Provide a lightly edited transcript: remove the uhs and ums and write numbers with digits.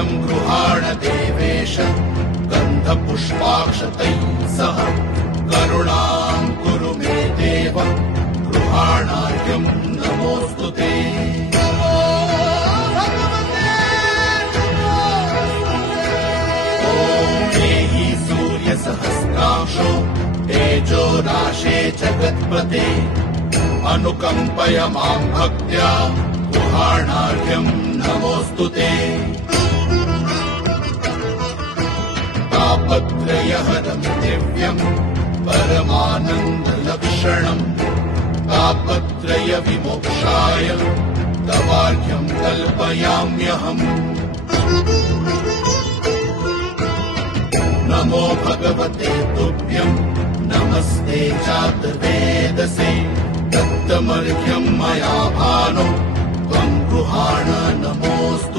नार्घ्यम् गृहाण देवेश गन्धपुष्पाक्षतैः सह करुणाम् कुरु मे देव गृहाणार्घ्यम् नमोऽस्तु ते। सहस्रांशो तेजो राशे जगत्पते अनुकम्पय माम् भक्त्या गृहाणार्घ्यम् नमोऽस्तु ते। तापत्रयहरम् दिव्यम् परमानन्दलक्षणम् तापत्रय विमोक्षाय तवार्घ्यम् कल्पयाम्यहम्। नमो भगवते तुभ्यम् नमस्ते चातुर्वेदसे दत्तमर्घ्यम् मया भानो त्वम् गृहाण नमोऽस्तु।